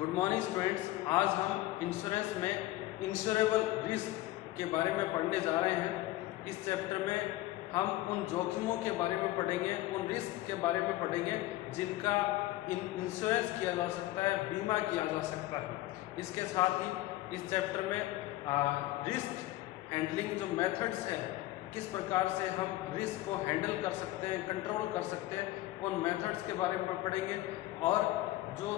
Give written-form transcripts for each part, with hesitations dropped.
Good morning students. आज हम insurance में इंश्योरेबल रिस्क के बारे में पढ़ने जा रहे हैं। इस चैप्टर में हम उन जोखिमों के बारे में पढ़ेंगे, उन रिस्क के बारे में पढ़ेंगे जिनका इंश्योरेंस किया जा सकता है, बीमा किया जा सकता है। इसके साथ ही इस चैप्टर में रिस्क हैंडलिंग जो मेथड्स हैं, किस प्रकार से हम रिस्क को हैंडल कर सकते हैं, कंट्रोल कर सकते हैं, उन मेथड्स के बारे में पढ़ेंगे और जो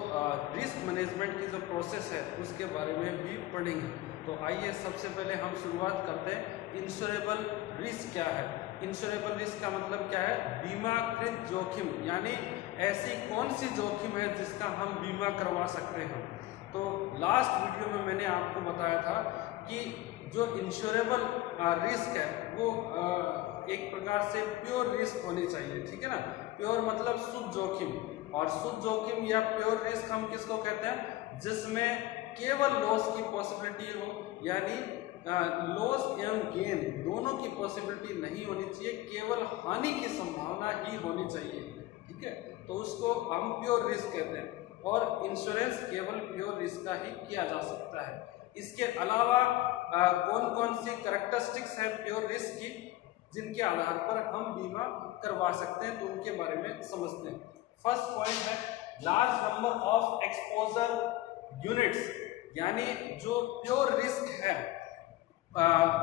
रिस्क मैनेजमेंट की जो प्रोसेस है उसके बारे में भी पढ़ेंगे। तो आइए सबसे पहले हम शुरुआत करते हैं। इंश्योरेबल रिस्क क्या है? इंश्योरेबल रिस्क का मतलब क्या है? बीमाकृत जोखिम, यानी ऐसी कौन सी जोखिम है जिसका हम बीमा करवा सकते हैं। तो लास्ट वीडियो में मैंने आपको बताया था कि जो इंश्योरेबल रिस्क है वो एक प्रकार से प्योर रिस्क होनी चाहिए, ठीक है ना। प्योर मतलब शुद्ध जोखिम, और शुद्ध जोखिम या प्योर रिस्क हम किसको कहते हैं? जिसमें केवल लॉस की पॉसिबिलिटी हो, यानी लॉस एवं गेन दोनों की पॉसिबिलिटी नहीं होनी चाहिए, केवल हानि की संभावना ही होनी चाहिए, ठीक है। तो उसको हम प्योर रिस्क कहते हैं, और इंश्योरेंस केवल प्योर रिस्क का ही किया जा सकता है। इसके अलावा कौन कौन सी कैरेक्टरिस्टिक्स है प्योर रिस्क की जिनके आधार पर हम बीमा करवा सकते हैं, तो उनके बारे में समझते हैं। फर्स्ट पॉइंट है large number of exposure units, यानी जो प्योर रिस्क है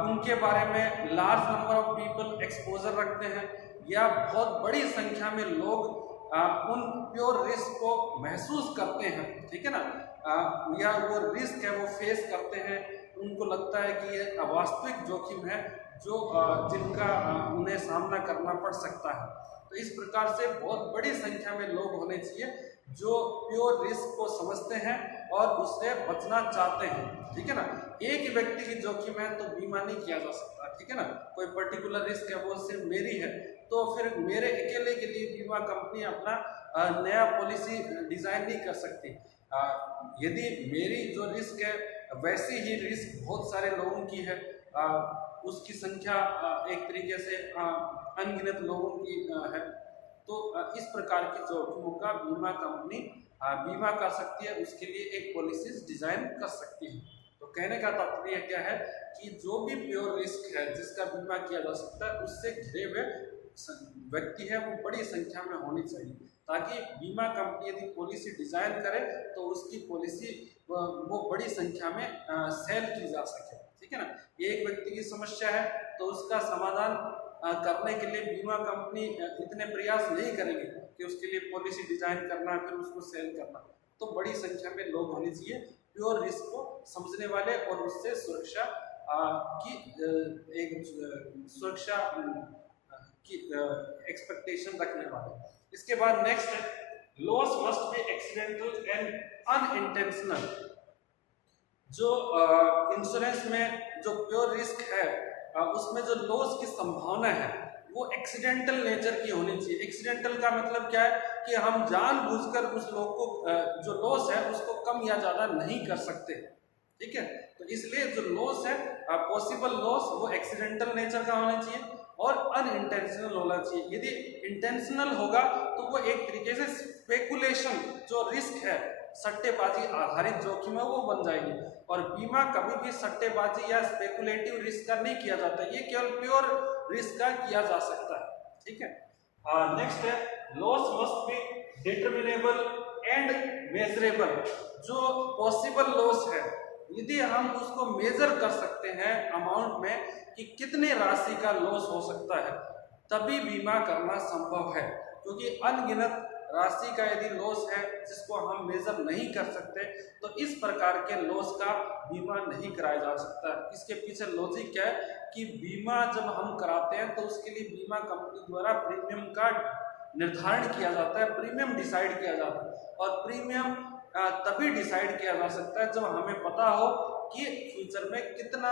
उनके बारे में large number of people exposure रखते हैं, या बहुत बड़ी संख्या में लोग उन प्योर रिस्क को महसूस करते हैं, ठीक है ना। या वो रिस्क है वो फेस करते हैं, उनको लगता है कि ये वास्तविक जोखिम है जो जिनका उन्हें सामना करना पड़ सकता है। तो इस प्रकार से बहुत बड़ी संख्या में लोग होने चाहिए जो प्योर रिस्क को समझते हैं और उससे बचना चाहते हैं, ठीक है ना। एक ही व्यक्ति की जोखिम है तो बीमा नहीं किया जा सकता, ठीक है ना। कोई पर्टिकुलर रिस्क है वो सिर्फ मेरी है, तो फिर मेरे अकेले के लिए बीमा कंपनी अपना नया पॉलिसी डिजाइन नहीं कर सकती। यदि मेरी जो रिस्क है वैसी ही रिस्क बहुत सारे लोगों की है, उसकी संख्या एक तरीके से अनगिनत लोगों की है, तो इस प्रकार की जोखिमों का बीमा कंपनी बीमा कर सकती है, उसके लिए एक पॉलिसीज डिजाइन कर सकती है। तो कहने का तात्पर्य क्या है कि जो भी प्योर रिस्क है जिसका बीमा किया जा सकता है उससे घिरे हुए व्यक्ति है वो बड़ी संख्या में होनी चाहिए, ताकि बीमा कंपनी यदि पॉलिसी डिजाइन करे तो उसकी पॉलिसी वो बड़ी संख्या में सेल की जा सके, ठीक है ना। एक व्यक्ति की समस्या है तो उसका समाधान करने के लिए बीमा कंपनी इतने प्रयास नहीं करेगी कि उसके लिए पॉलिसी डिजाइन करना फिर उसको सेल करना। तो बड़ी संख्या में लोग होने चाहिए प्योर रिस्क को समझने वाले और उससे सुरक्षा की एक सुरक्षा की एक्सपेक्टेशन रखने वाले। इसके बाद नेक्स्ट है loss must B accidental and unintentional. जो इंश्योरेंस में जो प्योर रिस्क है उसमें जो लॉस की संभावना है वो एक्सीडेंटल नेचर की होनी चाहिए। एक्सीडेंटल का मतलब क्या है कि हम जानबूझकर उस लोग को जो लॉस है उसको कम या ज्यादा नहीं कर सकते, ठीक है। तो इसलिए जो लॉस है पॉसिबल लॉस वो एक्सीडेंटल नेचर का होना चाहिए और अनइंटेंशनल होना चाहिए। यदि इंटेंशनल होगा तो वो एक तरीके से स्पेकुलेशन जो रिस्क है, सट्टेबाजी आधारित जोखिम है वो बन जाएगी। और बीमा कभी भी सट्टेबाजी या स्पेकुलेटिव रिस्क का नहीं किया जाता, ये केवल प्योर रिस्क का किया जा सकता है, ठीक है। नेक्स्ट है loss must be determinable and measurable. जो पॉसिबल लॉस है यदि हम उसको मेजर कर सकते हैं अमाउंट में कि कितने राशि का लॉस हो सकता है, तभी बीमा करना संभव है। क्योंकि अनगिनत राशि का यदि लॉस है जिसको हम मेजर नहीं कर सकते तो इस प्रकार के लॉस का बीमा नहीं कराया जा सकता। इसके पीछे लॉजिक क्या है कि बीमा जब हम कराते हैं तो उसके लिए बीमा कंपनी द्वारा प्रीमियम का निर्धारण किया जाता है, प्रीमियम डिसाइड किया जाता है, और प्रीमियम तभी डिसाइड किया जा सकता है जब हमें पता हो कि फ्यूचर में कितना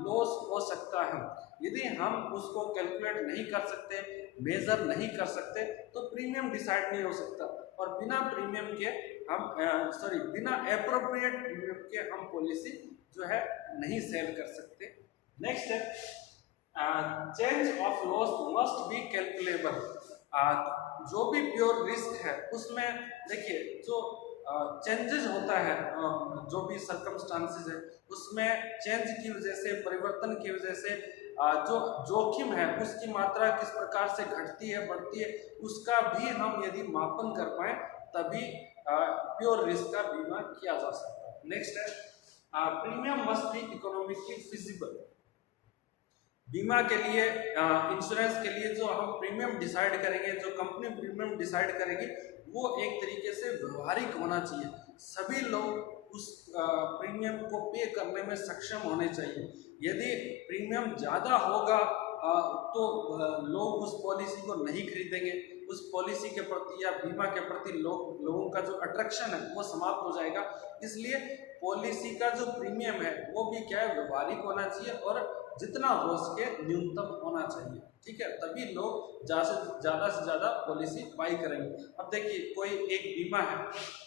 लॉस हो सकता है। यदि हम उसको कैलकुलेट नहीं कर सकते, मेजर नहीं कर सकते, तो प्रीमियम डिसाइड नहीं हो सकता, और बिना प्रीमियम के हम बिना एप्रोप्रिएट प्रीमियम के हम पॉलिसी जो है नहीं सेल कर सकते। नेक्स्ट है change of loss must B calculable. जो भी प्योर रिस्क है उसमें देखिए जो चेंजेस होता है, जो भी सर्कमस्टांसेस है उसमें चेंज की वजह से, परिवर्तन की वजह से जो जोखिम है उसकी मात्रा किस प्रकार से घटती है, बढ़ती है, उसका भी हम यदि मापन कर पाए तभी प्योर रिस्क का बीमा किया जा सकता है। नेक्स्ट है premium must be economically feasible. बीमा के लिए, इंश्योरेंस के लिए जो हम प्रीमियम डिसाइड करेंगे, जो कंपनी प्रीमियम डिसाइड करेगी, वो एक तरीके से व्यवहारिक होना चाहिए। सभी लोग उस प्रीमियम को पे करने में सक्षम होने चाहिए। यदि प्रीमियम ज़्यादा होगा तो लोग उस पॉलिसी को नहीं खरीदेंगे, उस पॉलिसी के प्रति या बीमा के प्रति लोगों का जो अट्रैक्शन है वो समाप्त हो जाएगा। इसलिए पॉलिसी का जो प्रीमियम है वो भी क्या है, व्यवहारिक होना चाहिए और जितना हो सके न्यूनतम होना चाहिए। ठीक है, तभी लोग ज़्यादा से ज़्यादा पॉलिसी बाई करेंगे। अब देखिए कोई एक बीमा है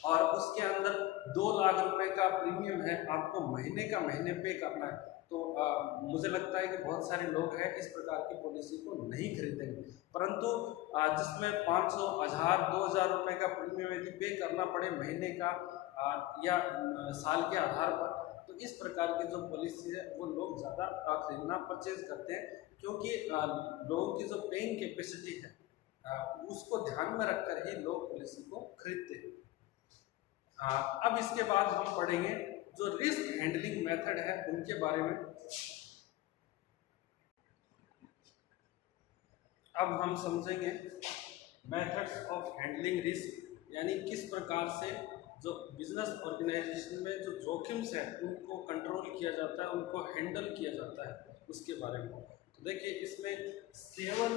और उसके अंदर 2 लाख रुपए का प्रीमियम है, आपको महीने का महीने पे करना है, तो मुझे लगता है कि बहुत सारे लोग हैं इस प्रकार की पॉलिसी को नहीं खरीदेंगे। परंतु जिसमें 500, 1000, 2000 रुपए का प्रीमियम यदि पे करना पड़े महीने का या साल के आधार पर, तो इस प्रकार की जो पॉलिसी है वो लोग ज़्यादा खरीदना परचेज करते हैं, क्योंकि लोगों की जो पेइंग कैपेसिटी है उसको ध्यान में रखकर ही लोग पॉलिसी को खरीदते हैं। अब इसके बाद हम पढ़ेंगे जो रिस्क हैंडलिंग मेथड है उनके बारे में। अब हम समझेंगे मेथड्स ऑफ हैंडलिंग रिस्क, यानी किस प्रकार से जो बिजनेस ऑर्गेनाइजेशन में जो जोखिम्स है उनको कंट्रोल किया जाता है, उनको हैंडल किया जाता है, उसके बारे में। तो देखिए इसमें 7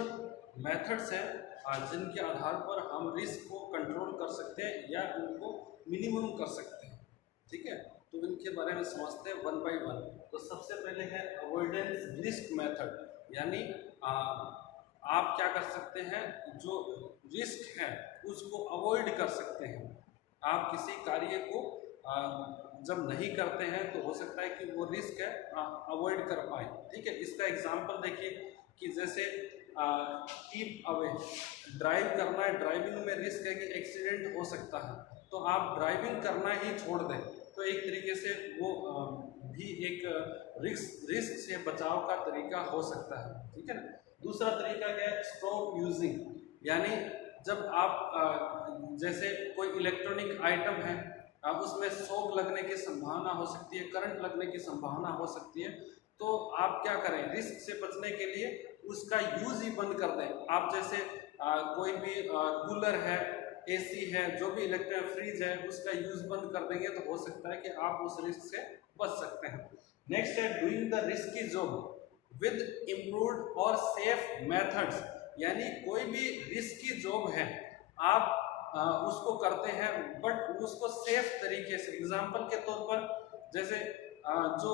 मेथड्स हैं जिनके आधार पर हम रिस्क को कंट्रोल कर सकते हैं या उनको मिनिमम कर सकते हैं। ठीक है, तो इनके बारे में समझते हैं वन बाय वन। तो सबसे पहले है अवॉइडेंस रिस्क मेथड, यानी आप क्या कर सकते हैं, जो रिस्क है उसको अवॉइड कर सकते हैं। आप किसी कार्य को जब नहीं करते हैं तो हो सकता है कि वो रिस्क है अवॉइड कर पाए। ठीक है, इसका एग्जांपल देखिए कि जैसे कीप अवे, ड्राइव करना है, ड्राइविंग में रिस्क है कि एक्सीडेंट हो सकता है, तो आप ड्राइविंग करना ही छोड़ दें, तो एक तरीके से वो भी एक रिस्क से बचाव का तरीका हो सकता है। ठीक है ना। दूसरा तरीका क्या है, स्टॉप यूजिंग, यानी जब आप जैसे कोई इलेक्ट्रॉनिक आइटम है उसमें शॉक लगने की संभावना हो सकती है, करंट लगने की संभावना हो सकती है, तो आप क्या करें, रिस्क से बचने के लिए उसका यूज ही बंद कर दें। आप जैसे कोई भी कूलर है, एसी है, जो भी इलेक्ट्रिक फ्रिज है, उसका यूज बंद कर देंगे तो हो सकता है कि आप उस रिस्क से बच सकते हैं। नेक्स्ट है doing the risky job with improved और सेफ मेथड्स, यानी कोई भी रिस्की जॉब है आप उसको करते हैं बट उसको सेफ तरीके से। एग्जांपल के तौर पर जैसे जो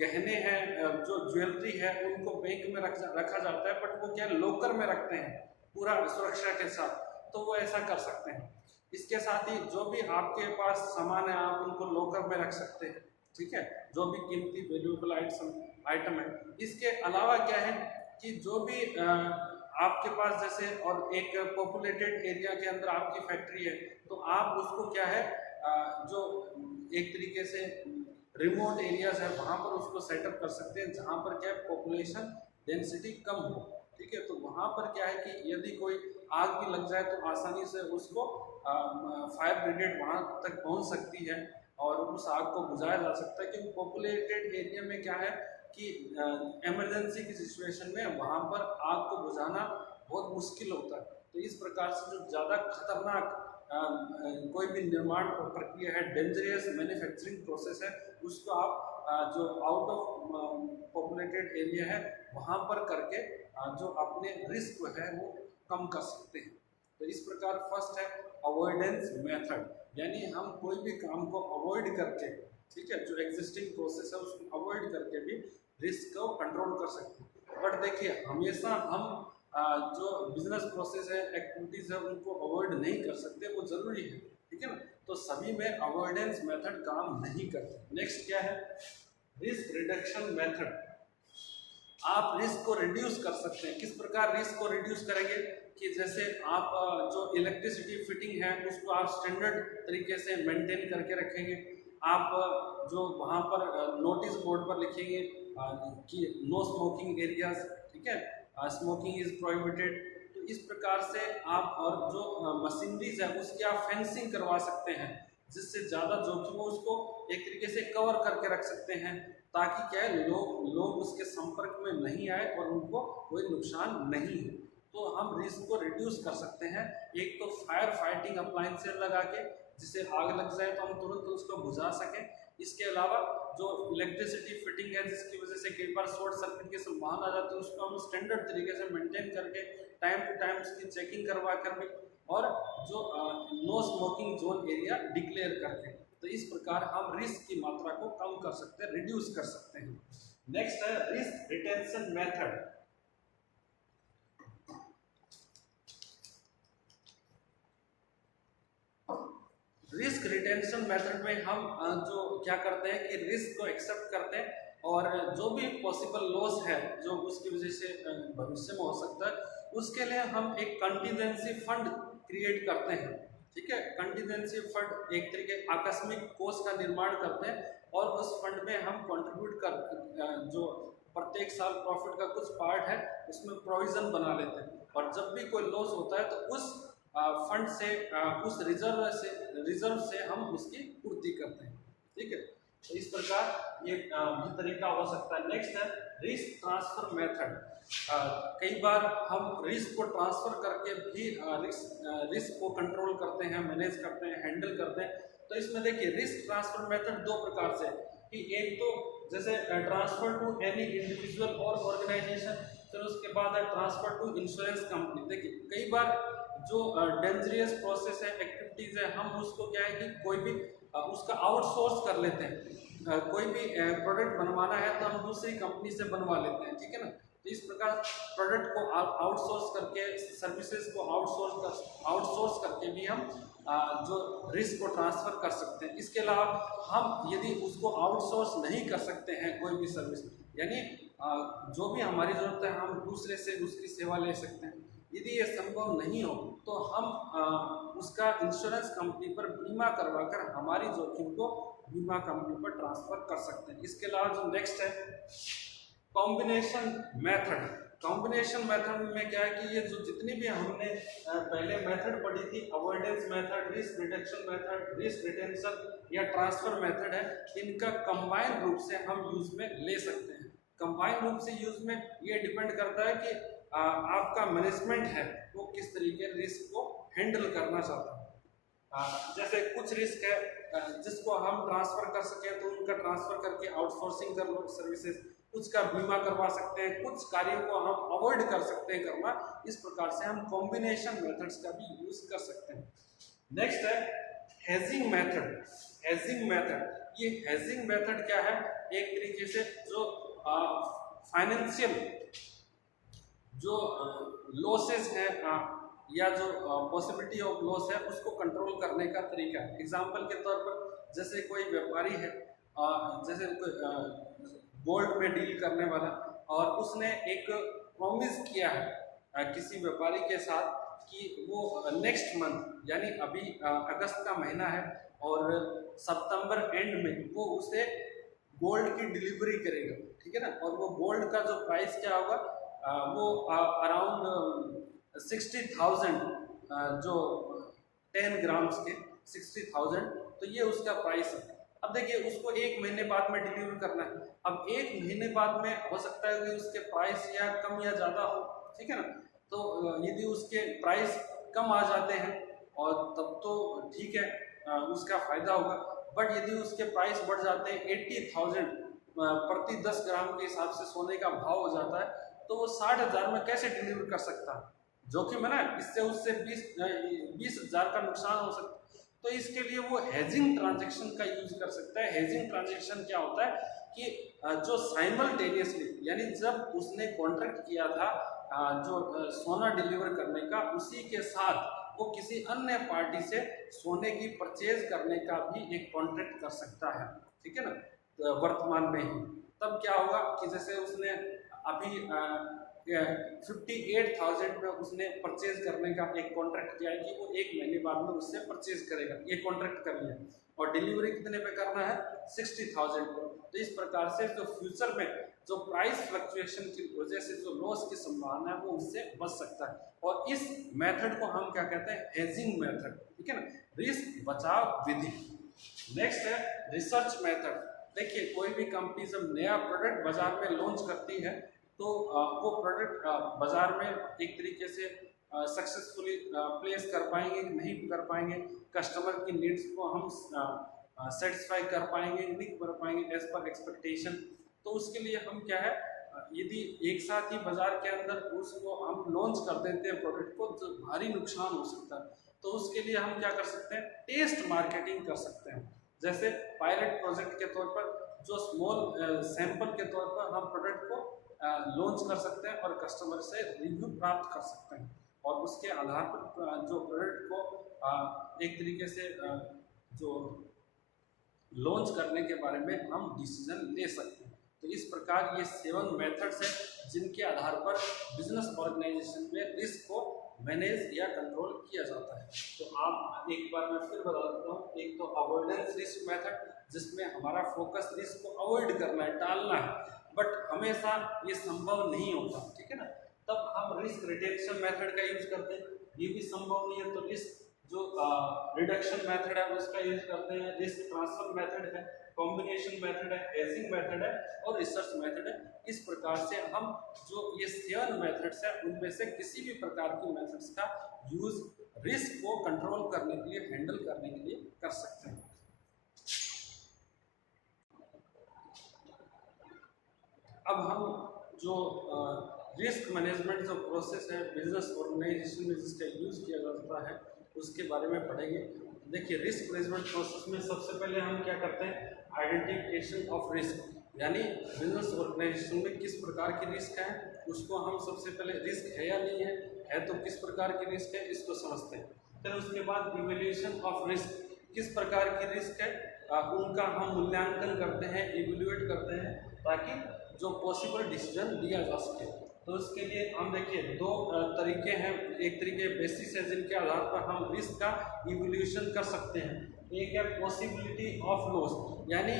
गहने हैं, जो ज्वेलरी है, उनको बैंक में रखा जाता है, बट वो क्या लॉकर में रखते हैं पूरा सुरक्षा के साथ, तो वो ऐसा कर सकते हैं। इसके साथ ही जो भी आपके पास सामान है आप उनको लॉकर में रख सकते हैं। ठीक है, जो भी कीमती वैल्यूएबल आइटम है। इसके अलावा क्या है कि जो भी आपके पास जैसे और एक पॉपुलेटेड एरिया के अंदर आपकी फैक्ट्री है, तो आप उसको क्या है जो एक तरीके से रिमोट एरियाज है वहाँ पर उसको सेटअप कर सकते हैं, जहाँ पर क्या है पॉपुलेशन डेंसिटी कम हो। ठीक है, तो वहाँ पर क्या है कि यदि कोई आग भी लग जाए तो आसानी से उसको फायर ब्रिगेड वहाँ तक पहुँच सकती है और उस आग को बुझाया जा सकता है। क्योंकि पॉपुलेटेड एरिया में क्या है कि इमरजेंसी की सिचुएशन में वहाँ पर आग को बुझाना बहुत मुश्किल होता है। तो इस प्रकार से जो ज़्यादा खतरनाक कोई भी निर्माण प्रक्रिया है, डेंजरस मैन्युफैक्चरिंग प्रोसेस है, उसको आप जो आउट ऑफ पॉपुलेटेड एरिया है वहाँ पर करके जो अपने रिस्क है वो कम कर सकते हैं। तो इस प्रकार फर्स्ट है अवॉइडेंस मेथड, यानी हम कोई भी काम को अवॉइड करके, ठीक है, जो एग्जिस्टिंग प्रोसेस है उसको अवॉइड करके भी रिस्क को कंट्रोल कर सकते हैं। बट देखिए हमेशा हम जो बिजनेस प्रोसेस है, एक्टिविटीज है, उनको अवॉइड नहीं कर सकते, वो जरूरी है। ठीक है ना, तो सभी में अवॉइडेंस मेथड काम नहीं करते। नेक्स्ट क्या है, रिस्क रिडक्शन मेथड। आप रिस्क को रिड्यूस कर सकते हैं। किस प्रकार रिस्क को रिड्यूस करेंगे कि जैसे आप जो इलेक्ट्रिसिटी फिटिंग है उसको आप स्टैंडर्ड तरीके से मेंटेन करके रखेंगे। आप जो वहाँ पर नोटिस बोर्ड पर लिखेंगे कि नो स्मोकिंग एरियाज, ठीक है, स्मोकिंग इज प्रोहिबिटेड। तो इस प्रकार से आप, और जो मशीनरीज है उसकी आप फेंसिंग करवा सकते हैं, जिससे ज़्यादा जोखिम हो उसको एक तरीके से कवर करके रख सकते हैं, ताकि क्या है लोग उसके संपर्क में नहीं आए और उनको कोई नुकसान नहीं हो। तो हम रिस्क को रिड्यूस कर सकते हैं। एक तो फायर फाइटिंग अप्लायंसेस लगा के, जिससे आग लग जाए तो हम तुरंत उसको बुझा सकें। इसके अलावा जो इलेक्ट्रिसिटी फिटिंग है जिसकी वजह से कई बार शॉर्ट सर्किट की संभावना आ जाती है, उसको हम स्टैंडर्ड तरीके से मेंटेन करके टाइम टू टाइम उसकी चेकिंग करवा कर भी, और जो no smoking zone area declare करके, तो इस प्रकार हम रिस्क की मात्रा को कम कर सकते हैं, रिड्यूस कर सकते हैं। नेक्स्ट है risk retention method. Risk retention method में हम जो क्या करते हैं कि रिस्क को एक्सेप्ट करते हैं, और जो भी पॉसिबल लॉस है जो उसकी वजह से भविष्य में हो सकता है, उसके लिए हम एक कंटीजेंसी फंड क्रिएट करते हैं। ठीक है, कंटीजेंसी फंड एक तरीके आकस्मिक कोष का निर्माण करते हैं, और उस फंड में हम कंट्रीब्यूट कर जो प्रत्येक साल प्रॉफिट का कुछ पार्ट है उसमें प्रोविजन बना लेते हैं, और जब भी कोई लॉस होता है तो उस फंड से, उस रिजर्व से हम उसकी पूर्ति करते हैं। ठीक है, तो इस प्रकार ये भी तरीका हो सकता है। नेक्स्ट है रिस्क ट्रांसफर मेथड। कई बार हम रिस्क को ट्रांसफर करके भी रिस्क को कंट्रोल करते हैं, मैनेज करते हैं, हैंडल करते हैं। तो इसमें देखिए रिस्क ट्रांसफर मेथड दो प्रकार से, कि एक तो जैसे ट्रांसफर टू एनी इंडिविजुअल और ऑर्गेनाइजेशन, फिर उसके बाद है ट्रांसफर टू इंश्योरेंस कंपनी। देखिए कई बार जो डेंजरियस प्रोसेस है, एक्टिविटीज है, हम उसको क्या है कि कोई भी उसका आउटसोर्स कर लेते हैं। कोई भी प्रोडक्ट बनवाना है तो हम दूसरी कंपनी से बनवा लेते हैं, ठीक है ना। तो इस प्रकार प्रोडक्ट को आउटसोर्स करके, सर्विसेज को आउटसोर्स करके भी हम जो रिस्क को ट्रांसफर कर सकते हैं। इसके अलावा हम यदि उसको आउटसोर्स नहीं कर सकते हैं कोई भी सर्विस, यानी जो भी हमारी ज़रूरत है हम दूसरे से उसकी सेवा ले सकते हैं। यदि ये संभव नहीं हो तो हम उसका इंश्योरेंस कंपनी पर बीमा करवाकर हमारी जोखिम को बीमा कंपनी पर ट्रांसफर कर सकते हैं। इसके अलावा जो नेक्स्ट है कॉम्बिनेशन मेथड। कॉम्बिनेशन मेथड में क्या है कि ये जो जितनी भी हमने पहले मेथड पढ़ी थी, avoidance method, risk reduction method, risk retention या ट्रांसफर मेथड है, इनका कंबाइन रूप से हम यूज में ले सकते हैं। कंबाइन रूप से यूज में ये डिपेंड करता है कि आपका मैनेजमेंट है वो किस तरीके रिस्क को हैंडल करना चाहता है। जैसे कुछ रिस्क है जिसको हम ट्रांसफर कर सकें तो उनका ट्रांसफर करके आउटसोर्सिंग कर लो सर्विसेज, कुछ का बीमा करवा सकते हैं, कुछ कार्यों को हम अवॉइड कर सकते हैं करना। इस प्रकार से हम कॉम्बिनेशन मेथड्स का भी यूज कर सकते हैं। नेक्स्ट है हेजिंग मेथड। हेजिंग मेथड, ये हेजिंग मेथड क्या है, एक तरीके से जो फाइनेंशियल जो लॉसेस है या जो पॉसिबिलिटी ऑफ लॉस है उसको कंट्रोल करने का तरीका है। एग्जांपल के तौर पर जैसे कोई व्यापारी है, जैसे कोई गोल्ड में डील करने वाला, और उसने एक प्रॉमिस किया है किसी व्यापारी के साथ कि वो नेक्स्ट मंथ यानी अभी अगस्त का महीना है और सितंबर एंड में वो उसे गोल्ड की डिलीवरी करेगा, ठीक है ना। और वो गोल्ड का जो प्राइस क्या होगा, वो अराउंड 60,000, जो 10 ग्राम्स के 60,000, तो ये उसका प्राइस है। अब देखिए उसको एक महीने बाद में डिलीवर करना है। अब एक महीने बाद में हो सकता है कि उसके प्राइस या कम या ज़्यादा हो, ठीक है ना। तो यदि उसके प्राइस कम आ जाते हैं और तब तो ठीक है, उसका फायदा होगा। बट यदि उसके प्राइस बढ़ जाते हैं 80,000 प्रति 10 ग्राम के हिसाब से सोने का भाव हो जाता है, तो वो 60,000 में कैसे डिलीवर कर सकता है, जोखिम है ना। इससे उससे 20,000 का नुकसान हो सकता है। तो इसके लिए वो हेजिंग ट्रांजैक्शन का यूज कर सकता है। हेजिंग ट्रांजैक्शन क्या होता है कि जो साइमल्टेनियसली, यानी जब उसने कॉन्ट्रैक्ट किया था जो सोना डिलीवर करने का, उसी के साथ वो किसी अन्य पार्टी से सोने की परचेज करने का भी एक कॉन्ट्रैक्ट कर सकता है, ठीक है ना, तो वर्तमान में ही। तब क्या होगा कि जैसे उसने अभी 58,000 में उसने परचेज करने का एक कॉन्ट्रैक्ट किया है कि वो 1 महीने बाद में उससे परचेज करेगा, ये कॉन्ट्रैक्ट कर लिया। और डिलीवरी कितने पे करना है? 60,000 पे। तो इस प्रकार से जो फ्यूचर में जो प्राइस फ्लक्चुएशन की वजह से जो लॉस की संभावना है वो उससे बच सकता है। और इस मेथड को हम क्या कहते हैं? हेजिंग मेथड, ठीक है ना, रिस्क बचाव विधि। नेक्स्ट है रिसर्च मेथड। देखिए कोई भी कंपनी जब नया प्रोडक्ट बाजार में लॉन्च करती है तो वो प्रोडक्ट बाजार में एक तरीके से सक्सेसफुली प्लेस कर पाएंगे कि नहीं कर पाएंगे, कस्टमर की नीड्स को हम सेटिस्फाई कर पाएंगे नहीं कर पाएंगे एज पर एक्सपेक्टेशन। तो उसके लिए हम क्या है, यदि एक साथ ही बाजार के अंदर उसको हम लॉन्च कर देते हैं प्रोडक्ट को तो भारी नुकसान हो सकता है। तो उसके लिए हम क्या कर सकते हैं? टेस्ट मार्केटिंग कर सकते हैं। जैसे पायलट प्रोजेक्ट के तौर पर जो स्मॉल सैंपल के तौर पर हम प्रोडक्ट को लॉन्च कर सकते हैं और कस्टमर से रिव्यू प्राप्त कर सकते हैं और उसके आधार पर जो प्रोडक्ट को एक तरीके से जो लॉन्च करने के बारे में हम डिसीजन ले सकते हैं। तो इस प्रकार ये 7 मेथड्स हैं जिनके आधार पर बिजनेस ऑर्गेनाइजेशन में रिस्क को मैनेज या कंट्रोल किया जाता है। तो आप एक बार मैं फिर बता देता हूँ। एक तो अवॉइडेंस रिस्क मेथड जिसमें हमारा फोकस रिस्क को अवॉइड करना है, टालना है, बट हमेशा ये संभव नहीं होता, ठीक है ना। तब हम रिस्क रिडक्शन मेथड का यूज करते हैं, ये भी संभव नहीं है तो रिस्क जो रिडक्शन मेथड है उसका यूज करते हैं। रिस्क ट्रांसफर मेथड है, कॉम्बिनेशन मेथड है, हेजिंग मेथड है और रिसर्च मेथड है। इस प्रकार से हम जो ये 7 मेथड्स है उनमें से किसी भी प्रकार की मेथड्स का यूज रिस्क को कंट्रोल करने के लिए, हैंडल करने के लिए कर सकते हैं। अब हम जो रिस्क मैनेजमेंट जो प्रोसेस है बिजनेस ऑर्गेनाइजेशन में जिसका यूज किया जाता है उसके बारे में पढ़ेंगे। देखिए रिस्क मैनेजमेंट प्रोसेस में सबसे पहले हम क्या करते हैं? आइडेंटिफिकेशन ऑफ रिस्क, यानी बिजनेस ऑर्गेनाइजेशन में किस प्रकार की रिस्क है उसको हम सबसे पहले रिस्क है या नहीं है तो किस प्रकार की रिस्क है इसको समझते हैं। फिर उसके बाद इवैल्यूएशन ऑफ रिस्क, किस प्रकार की रिस्क है उनका हम मूल्यांकन करते हैं, इवैल्यूएट करते हैं ताकि जो पॉसिबल डिसीजन लिया जा सके। तो इसके लिए हम देखिए 2 तरीके हैं। एक तरीके बेसिस है जिनके आधार पर हम रिस्क का इवैल्यूएशन कर सकते हैं। एक है पॉसिबिलिटी ऑफ लॉस, यानी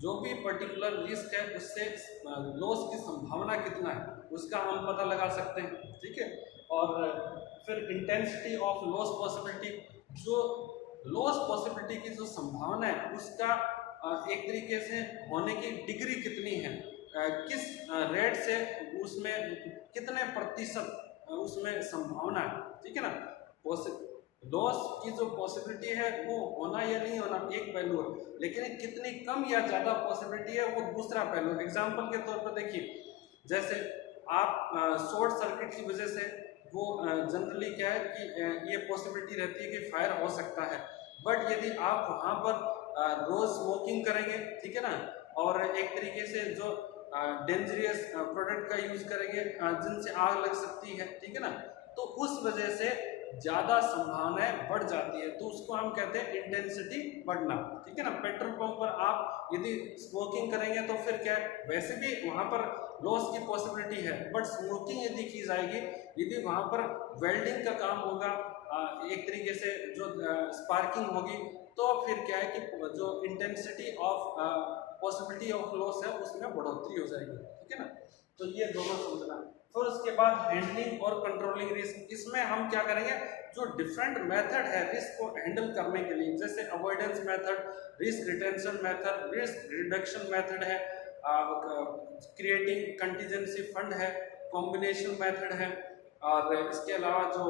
जो भी पर्टिकुलर रिस्क है उससे लॉस की संभावना कितना है उसका हम पता लगा सकते हैं, ठीक है। और फिर इंटेंसिटी ऑफ लॉस पॉसिबिलिटी, जो लॉस पॉसिबिलिटी की जो संभावना है उसका एक तरीके से होने की डिग्री कितनी है, किस रेट से उसमें कितने प्रतिशत उसमें संभावना है, ठीक है ना। लॉस की जो पॉसिबिलिटी है वो होना या नहीं होना एक पहलू है, लेकिन कितनी कम या ज़्यादा पॉसिबिलिटी है वो दूसरा पहलू है। एग्जाम्पल के तौर पर देखिए, जैसे आप शॉर्ट सर्किट की वजह से वो जनरली क्या है कि ये पॉसिबिलिटी रहती है कि फायर हो सकता है, बट यदि आप वहाँ पर रोज स्मोकिंग करेंगे, ठीक है ना, और एक तरीके से जो डेंजरियस प्रोडक्ट का यूज करेंगे जिनसे आग लग सकती है, ठीक है ना, तो उस वजह से ज़्यादा संभावनाएं बढ़ जाती है। तो उसको हम कहते हैं इंटेंसिटी बढ़ना, ठीक है ना। पेट्रोल पंप पर आप यदि स्मोकिंग करेंगे तो फिर क्या है, वैसे भी वहाँ पर लॉस की पॉसिबिलिटी है, बट स्मोकिंग यदि की जाएगी, यदि वहाँ पर वेल्डिंग का काम होगा, एक तरीके से जो स्पार्किंग होगी, तो फिर क्या है कि जो intensity of possibility of loss है उसमें बढ़ोतरी हो जाएगी, ठीक है ना। तो ये दोनों समझना। फिर उसके बाद हैंडलिंग और कंट्रोलिंग रिस्क, इसमें हम क्या करेंगे, जो डिफरेंट मेथड है रिस्क को हैंडल करने के लिए, जैसे avoidance method, risk retention method, risk reduction method है, क्रिएटिंग कंटीजेंसी फंड है, कॉम्बिनेशन मेथड है, और इसके अलावा जो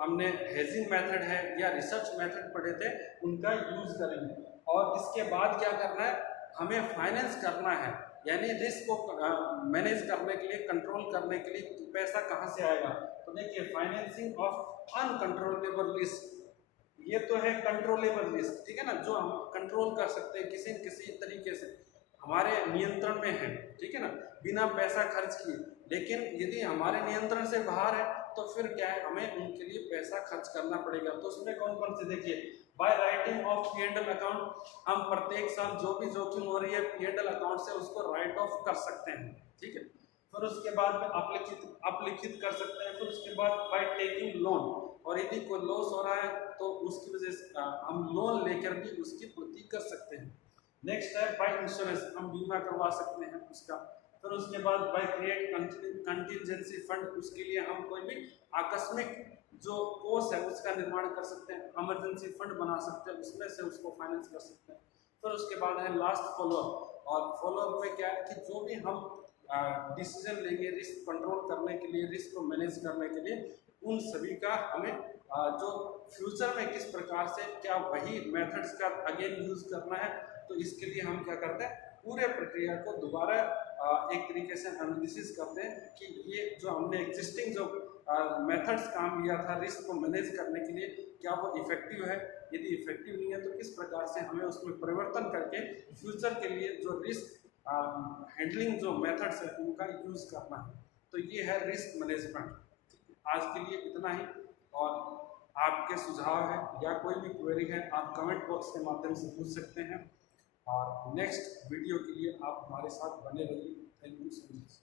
हमने हेजिंग मेथड है या रिसर्च मेथड पढ़े थे उनका यूज करेंगे। और इसके बाद क्या करना है, हमें फाइनेंस करना है, यानी रिस्क को मैनेज करने के लिए, कंट्रोल करने के लिए पैसा कहाँ से आएगा। तो देखिए फाइनेंसिंग ऑफ अनकंट्रोलेबल रिस्क, ये तो है कंट्रोलेबल रिस्क, ठीक है ना, जो हम कंट्रोल कर सकते हैं किसी न किसी तरीके से, हमारे नियंत्रण में है, ठीक है ना, बिना पैसा खर्च किए। लेकिन यदि हमारे नियंत्रण से बाहर है तो फिर क्या है, हमें उनके लिए पैसा खर्च करना पड़ेगा। तो उसमें कौन कौन से, देखिए by writing of P&L account, हम प्रत्येक साल जो भी जोखिम हो रही है P&L अकाउंट से उसको राइट ऑफ कर सकते हैं, ठीक है। फिर उसके बाद आप लिखित कर सकते हैं। फिर उसके बाद बाय टेकिंग लोन, और यदि कोई लॉस हो रहा है तो उसकी वजह से हम लोन लेकर भी उसकी पूर्ति कर सकते हैं। नेक्स्ट है बाय इंश्योरेंस, हम बीमा करवा सकते हैं उसका। फिर उसके बाद बाय क्रिएट कंटिजेंसी फंड, उसके लिए हम कोई भी आकस्मिक जो कोर्स है उसका निर्माण कर सकते हैं, इमरजेंसी फंड बना सकते हैं, उसमें से उसको फाइनेंस कर सकते हैं। फिर उसके बाद है लास्ट फॉलोअप, और फॉलोअप में क्या है कि जो भी हम डिसीजन लेंगे रिस्क कंट्रोल करने के लिए, रिस्क को मैनेज करने के लिए, उन सभी का हमें जो फ्यूचर में किस प्रकार से क्या वही मेथड्स का अगेन यूज करना है, तो इसके लिए हम क्या करते हैं, पूरे प्रक्रिया को दोबारा एक तरीके से एनालिसिस करते हैं कि ये जो हमने एग्जिस्टिंग जो मेथड्स काम लिया था रिस्क को मैनेज करने के लिए, क्या वो इफेक्टिव है, यदि इफेक्टिव नहीं है तो किस प्रकार से हमें उसमें परिवर्तन करके फ्यूचर के लिए जो रिस्क हैंडलिंग जो मेथड्स है उनका यूज करना है। तो ये है रिस्क मैनेजमेंट। आज के लिए इतना ही, और आपके सुझाव है या कोई भी क्वेरी है आप कमेंट बॉक्स के माध्यम से पूछ सकते हैं, और नेक्स्ट वीडियो के लिए आप हमारे साथ बने रहिए। Thank you so much.